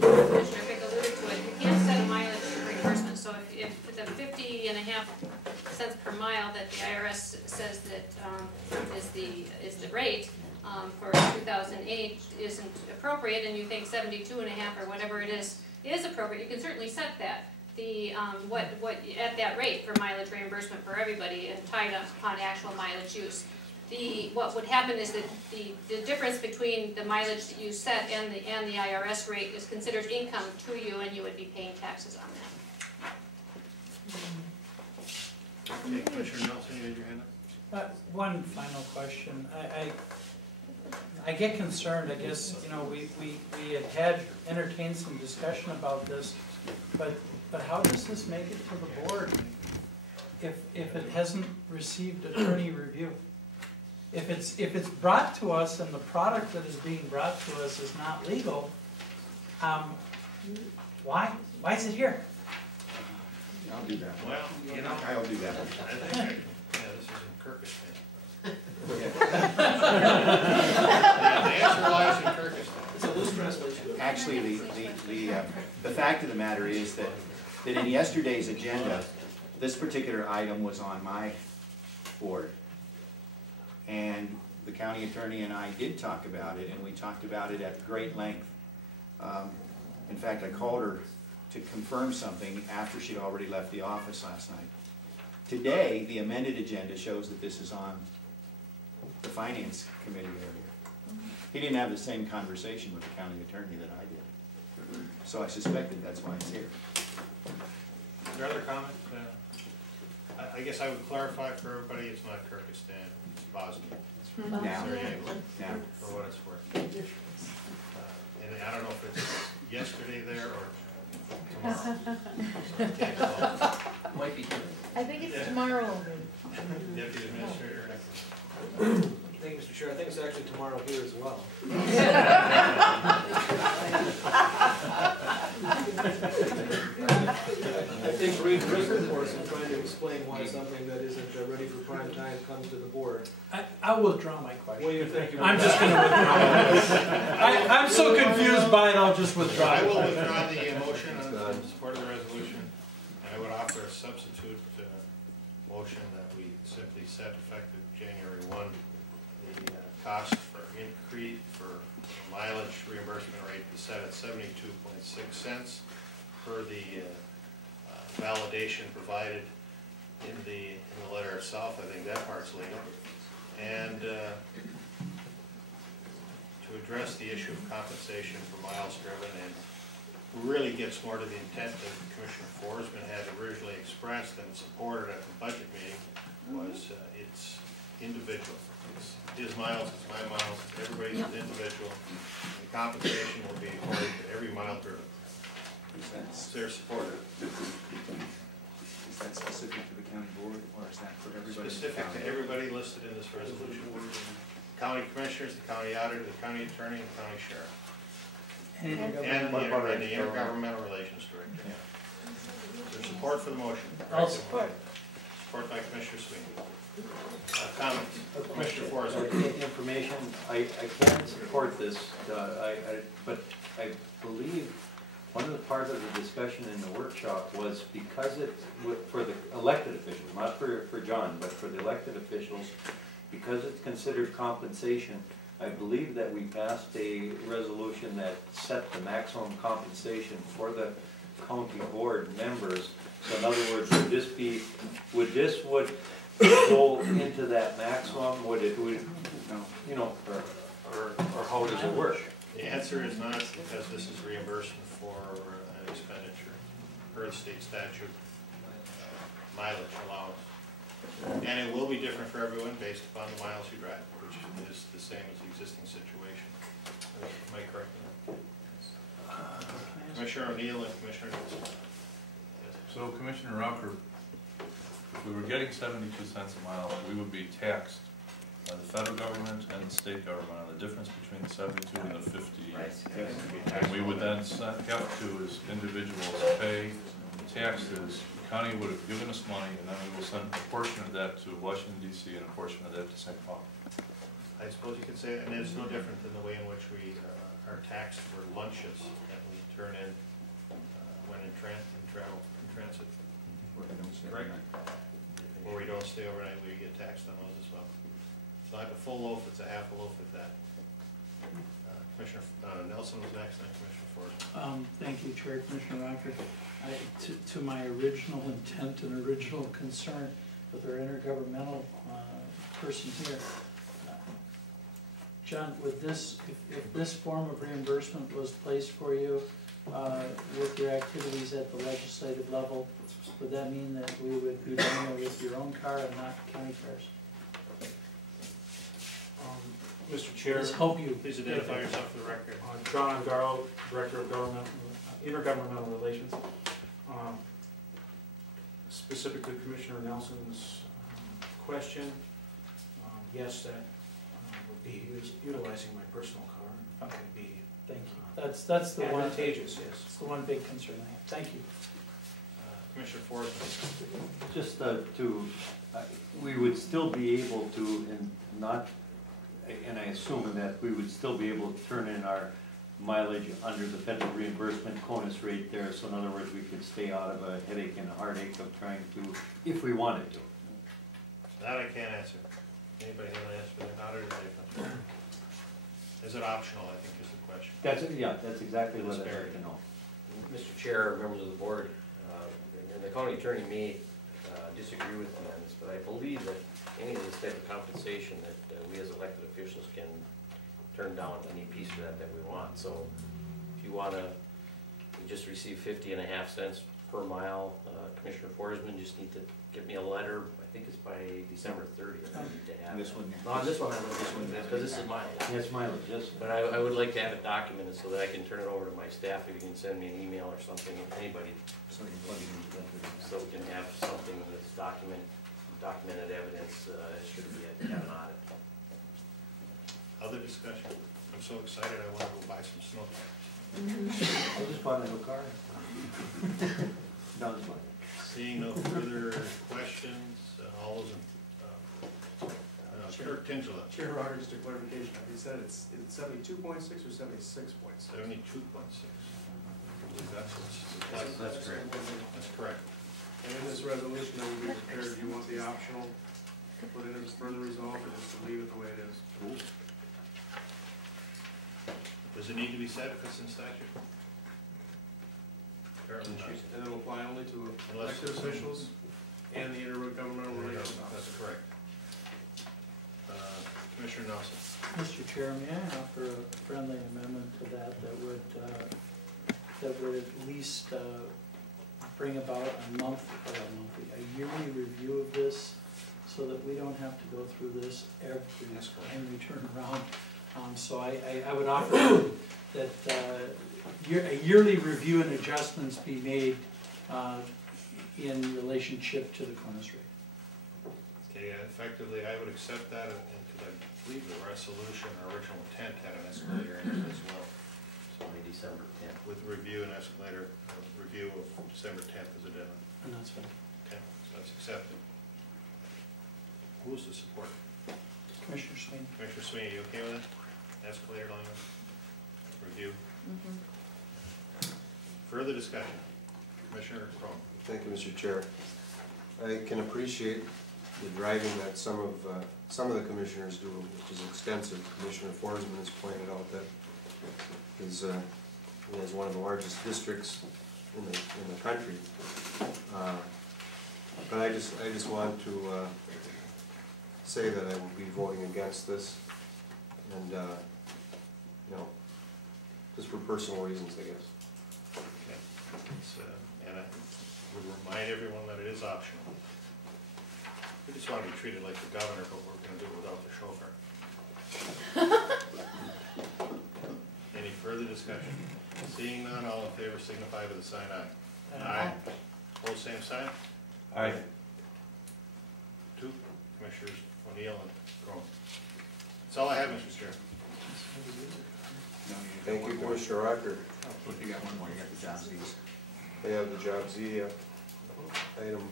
Commissioner Fick alluded to it, you can't set a mileage reimbursement. So if the 50.5 cents per mile that the IRS says that is the rate for 2008 isn't appropriate, and you think 72.5 or whatever it is appropriate, you can certainly set that. What at that rate for mileage reimbursement for everybody and tied up upon actual mileage use. What would happen is that the difference between the mileage that you set and the IRS rate is considered income to you, and you would be paying taxes on that. Okay, Commissioner Nelson, you had your hand up. One final question. I get concerned. I guess we had entertained some discussion about this, but how does this make it to the board if it hasn't received attorney review? If it's brought to us and the product that is being brought to us is not legal, why is it here? I'll do that. Well, I'll do that. I think, this is in Kyrgyzstan. The answer lies in Kyrgyzstan. It's a loose translation. Actually, the fact of the matter is that in yesterday's agenda, this particular item was on my board. And the county attorney and I did talk about it, and we talked about it at great length. In fact, I called her to confirm something after she'd already left the office last night. Today, the amended agenda shows that this is on the finance committee area. He didn't have the same conversation with the county attorney that I did. So I suspected that's why it's here. Is there other comments? I guess I would clarify for everybody, it's not Kyrgyzstan, it's Bosnia. Now, For what it's worth. And I don't know if it's yesterday there or tomorrow. So I can't tell. Might be. I think it's tomorrow. Deputy Administrator. Thank you, Mr. Chair. I think it's actually tomorrow here as well. I think reading this report and trying to explain why something that isn't ready for prime time comes to the board. I'll withdraw my question. Well, thank you. I'm just going to withdraw it. I'm so confused by it, I'll just withdraw I it. will withdraw the motion in support of the resolution. I would offer a substitute motion that we simply set effective January 1 the cost for increase for mileage reimbursement rate is set at 72.6 cents per the validation provided in the letter itself. I think that part's legal. And to address the issue of compensation for miles driven, and really gets more to the intent that Commissioner Forsman had originally expressed and supported at the budget meeting, was it's individual. It's his miles, it's my miles, it's everybody's individual. The compensation will be according to every mile driven. It's their support. is that specific to the county board, or is that for everybody? Specific to everybody listed in this resolution. County commissioners, the county auditor, the county attorney, and the county sheriff. And the intergovernmental relations director. Yeah. There's support for the motion. I'll support. Support by Commissioner Sweeney. Comments? Commissioner Forrest. Information. I can support this, but I believe one of the parts of the discussion in the workshop was because it, for the elected officials, not for John, but for the elected officials, because it's considered compensation, I believe that we passed a resolution that set the maximum compensation for the county board members. So in other words, would this go into that maximum? Would it, or how does it work? The answer is not, because this is reimbursement for an expenditure per the state statute mileage allowance. And it will be different for everyone based upon the miles you drive, which is the same as the existing situation. Am I correct? Commissioner O'Neill and Commissioner Nelson. Yes. So Commissioner Rucker, if we were getting 72 cents a mile, we would be taxed by the federal government and the state government on the difference between the 72 and the 50. Right. And we would then have to, as individuals, pay taxes. The county would have given us money, and then we will send a portion of that to Washington, D.C. and a portion of that to St. Paul. I suppose you could say, and it's no different than the way in which we are taxed for lunches that we turn full loaf, it's a half a loaf at that. Commissioner Nelson was next, then Commissioner Ford. Thank you, Chair, Commissioner Rocker. To my original intent and original concern with our intergovernmental person here, John, would this, if this form of reimbursement was placed for you with your activities at the legislative level, would that mean that we would be doing it with your own car and not county cars? Mr. Chair, Let's hope you. Please identify yourself for the record. John Ungaro, Director of Intergovernmental Relations. Specific to Commissioner Nelson's question, yes, that would be utilizing my personal car. Okay. Would be Thank you. That's the one. advantageous, yes. It's the one big concern I have. Thank you. Commissioner Ford. Just we would still be able to, and I assume that we would still be able to turn in our mileage under the federal reimbursement CONUS rate there. So in other words, we could stay out of a headache and a heartache of trying to, if we wanted to. That I can't answer. Anybody have an answer for that? How did it come? Is it optional, I think is the question. That's exactly what I'd like to know. Mr. Chair, members of the board, and the county attorney may disagree with me on this, but I believe that any of this type of compensation that we as elected officials can turn down any piece of that we want. So if you want to just receive 50.5 cents per mile, Commissioner Forsman just need to get me a letter. I think it's by December 30th. I need to have This one? No, on this one, because this is mine. Yes, mileage, yes. But I would like to have it documented so that I can turn it over to my staff. If you can send me an email or something, anybody, so we can have something that's documented evidence, should we have an audit. Other discussion? I'm so excited I want to go buy some snow. I just bought a new car. No, it's fine. Seeing no further questions, all those in, Clerk Tingela. Chair Rocker, just a clarification, he said it's 72.6 or 76.6? 72.6. I believe That's correct. That's correct. And in this resolution that will be prepared, do you want the optional to put in as further resolved, or just to leave it the way it is? Does it need to be said if it's in statute? Apparently not. And it'll apply only to Unless- elected officials and the intergovernmental relations That's office. correct. Commissioner Nelson. Mr. Chair, may I offer a friendly amendment to that would at least bring about a yearly review of this, so that we don't have to go through this every time we turn around. So I would offer that a yearly review and adjustments be made in relationship to the CONUS rate. Okay, effectively, I would accept that, and because I believe the resolution, our original intent had an escalator in it as well. So maybe December 10th. With review and escalator, review of December 10th as a deadline. And that's fine. Okay, so that's accepted. Who's the support? Commissioner Sweeney. Commissioner Sweeney, you okay with that? Escalator language? Review? Further discussion? Commissioner Crone. Thank you, Mr. Chair. I can appreciate the driving that some of the commissioners do, which is extensive. Commissioner Forsman has pointed out that he has one of the largest districts in the country. But I just want to say that I will be voting against this, and just for personal reasons, I guess. Okay. And I would remind everyone that it is optional. We just want to be treated like the governor, but we're going to do it without the chauffeur. Any further discussion? Seeing none, all in favor signify by the sign aye. Aye. Opposed, same sign? Aye. Two, Commissioners O'Neill and Crone. That's all I have, Mr. Chair. Thank you, Commissioner Rocker. You got one more, you got the job Z's. I have the job Z item